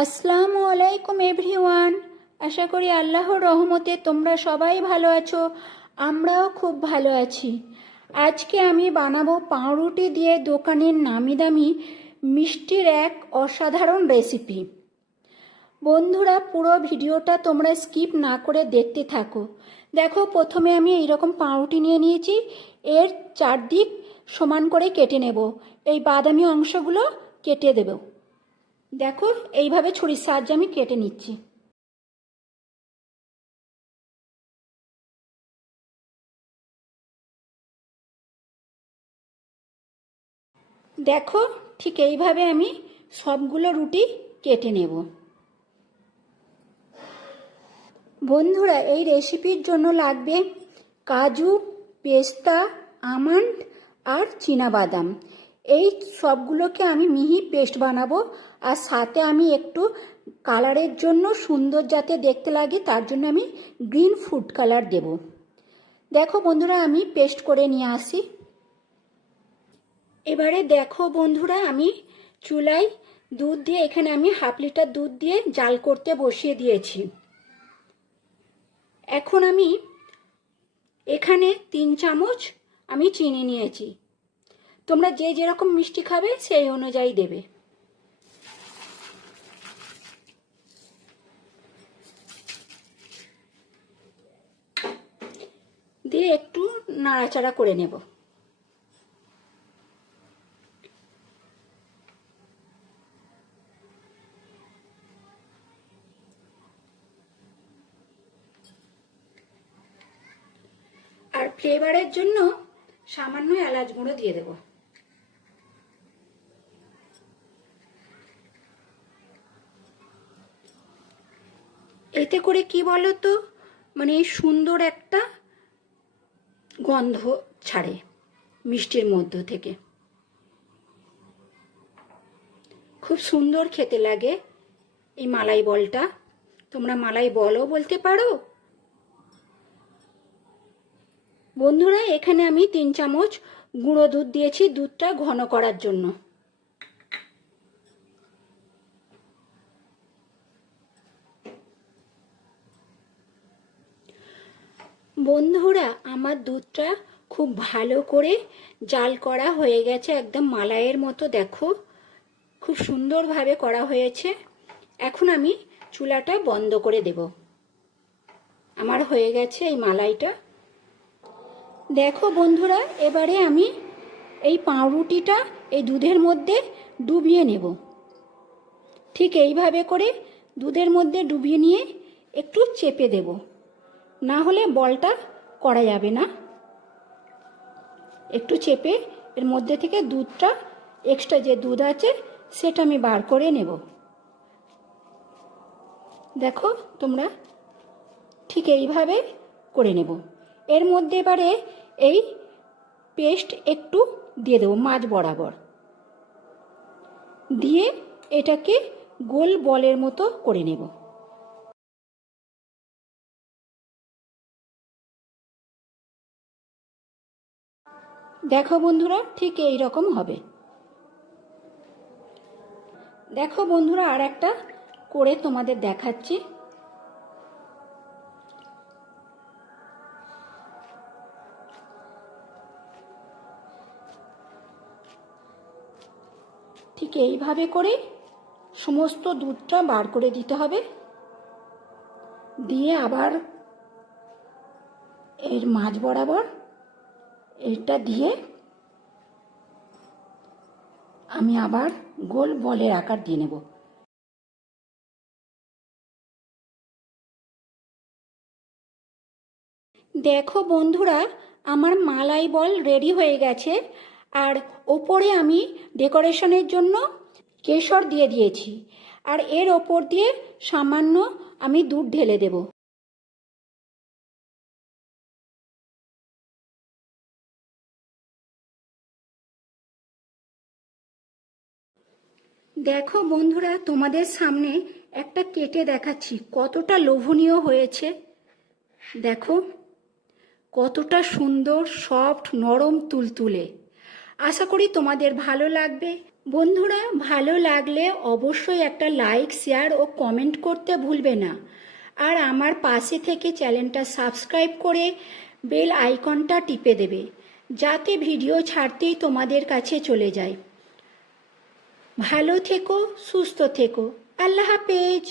আসসালামু আলাইকুম এভরিওয়ান। আশা করি আল্লাহর রহমতে তোমরা সবাই ভালো আছো, আমরাও খুব ভালো আছি। আজকে আমি বানাবো পাউরুটি দিয়ে দোকানের নামি দামি মিষ্টির এক অসাধারণ রেসিপি। বন্ধুরা, পুরো ভিডিওটা তোমরা স্কিপ না করে দেখতে থাকো। দেখো, প্রথমে আমি এইরকম পাউরুটি নিয়ে নিয়েছি। এর চারদিক সমান করে কেটে নেব। এই বাদামি অংশগুলো কেটে দেব। দেখো, এইভাবে ছুরির সাহায্যে আমি কেটে নিচ্ছি। দেখো, ঠিক এইভাবে আমি সবগুলো রুটি কেটে নেব। বন্ধুরা, এই রেসিপির জন্য লাগবে কাজু, পেস্তা, আমন্ড আর চীনাবাদাম। এই সবগুলোকে আমি মিহি পেস্ট বানাবো। আর সাথে আমি একটু কালারের জন্য, সুন্দর যাতে দেখতে লাগে তার জন্য আমি গ্রিন ফুড কালার দেব। দেখো বন্ধুরা, আমি পেস্ট করে নিয়ে আসি। এবারে দেখো বন্ধুরা, আমি চুলায় দুধ দিয়ে, এখানে আমি হাফ লিটার দুধ দিয়ে জাল করতে বসিয়ে দিয়েছি। এখন আমি এখানে 3 চামচ আমি চিনি নিয়েছি। তোমরা যে যেরকম মিষ্টি খাবে সেই অনুযায়ী দেবে। দিয়ে একটু নাড়াচাড়া করে নেব। আর ফ্লেভারের জন্য সামান্য এলাচ গুঁড়ো দিয়ে দেব। এতে করে কি বলো তো, মানে সুন্দর একটা গন্ধ ছাড়ে মিষ্টির মধ্য থেকে। খুব সুন্দর খেতে লাগে এই মালাই বলটা। তোমরা মালাই বলও বলতে পারো। বন্ধুরা, এখানে আমি 3 চামচ গুঁড়ো দুধ দিয়েছি দুধটা ঘন করার জন্য। বন্ধুরা, আমার দুধটা খুব ভালো করে জাল করা হয়ে গেছে, একদম মালাইয়ের মতো। দেখো, খুব সুন্দরভাবে করা হয়েছে। এখন আমি চুলাটা বন্ধ করে দেব। আমার হয়ে গেছে এই মালাইটা। দেখো বন্ধুরা, এবারে আমি এই পাউরুটিটা এই দুধের মধ্যে ডুবিয়ে নেব। ঠিক এইভাবে করে দুধের মধ্যে ডুবিয়ে নিয়ে একটু চেপে দেব, না হলে বলটা করা যাবে না। একটু চেপে এর মধ্যে থেকে দুধটা, এক্সট্রা যে দুধ আছে সেটা আমি বার করে নেব। দেখো তোমরা, ঠিক এইভাবে করে নেব। এর মধ্যে এবারে এই পেস্ট একটু দিয়ে দেবো মাঝ বরাবর, দিয়ে এটাকে গোল বলের মতো করে নেব। দেখো বন্ধুরা, ঠিক এই রকম হবে। দেখো বন্ধুরা, আর একটা করে তোমাদের দেখাচ্ছি। ঠিক এইভাবে করে সমস্ত দুধটা বার করে দিতে হবে। দিয়ে আবার এর মাঝ বরাবর এটা দিয়ে আমি আবার গোল বলের আকার দিয়ে নেব। দেখো বন্ধুরা, আমার মালাই বল রেডি হয়ে গেছে। আর ওপরে আমি ডেকোরেশনের জন্য কেশর দিয়ে দিয়েছি। আর এর ওপর দিয়ে সামান্য আমি দুধ ঢেলে দেব। দেখো বন্ধুরা, তোমাদের সামনে একটা কেটে দেখাচ্ছি কতটা লোভনীয় হয়েছে। দেখো কতটা সুন্দর, সফট, নরম, তুলতুলে। আশা করি তোমাদের ভালো লাগবে। বন্ধুরা, ভালো লাগলে অবশ্যই একটা লাইক, শেয়ার ও কমেন্ট করতে ভুলবে না। আর আমার পাশে থেকে চ্যানেলটা সাবস্ক্রাইব করে বেল আইকনটা টিপে দেবে, যাতে ভিডিও ছাড়তেই তোমাদের কাছে চলে যায়। ভালো থেকো, সুস্থ থেকো। আল্লাহ হাফেজ।